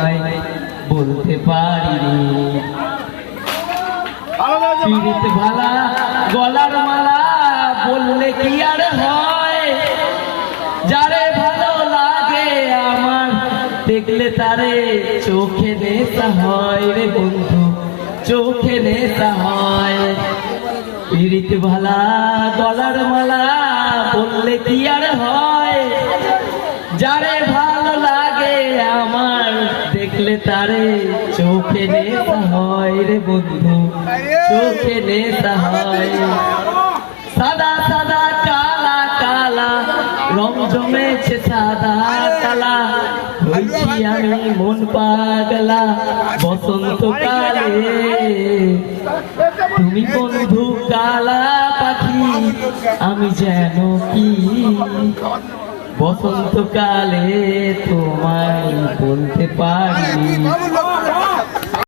তোমায় বলতে পারিনি। পীড়িত ভালা গলার মালা বললে কি আর হয়, যারে ভালো লাগে আমার দেখলে তারে চোখে নেশা হয় রে বন্ধু, চোখে নেশা হয়। পীড়িত ভালা গলার মালা বললে কি আর হয়, যারে ভালো লাগে আমার দেখলে তারে চোখে নেশা হয় রে বন্ধু, চোখে নেশা হয়। সাদা সাদা কালা কালা রং জমেছে সাদা কালা, হয়েছি আমি মন পাগলা বসন্তকালে। তুমি বন্ধু কালা পাখি আমি যেন কি, বসন্তকালে তোমায় বলতে পারি।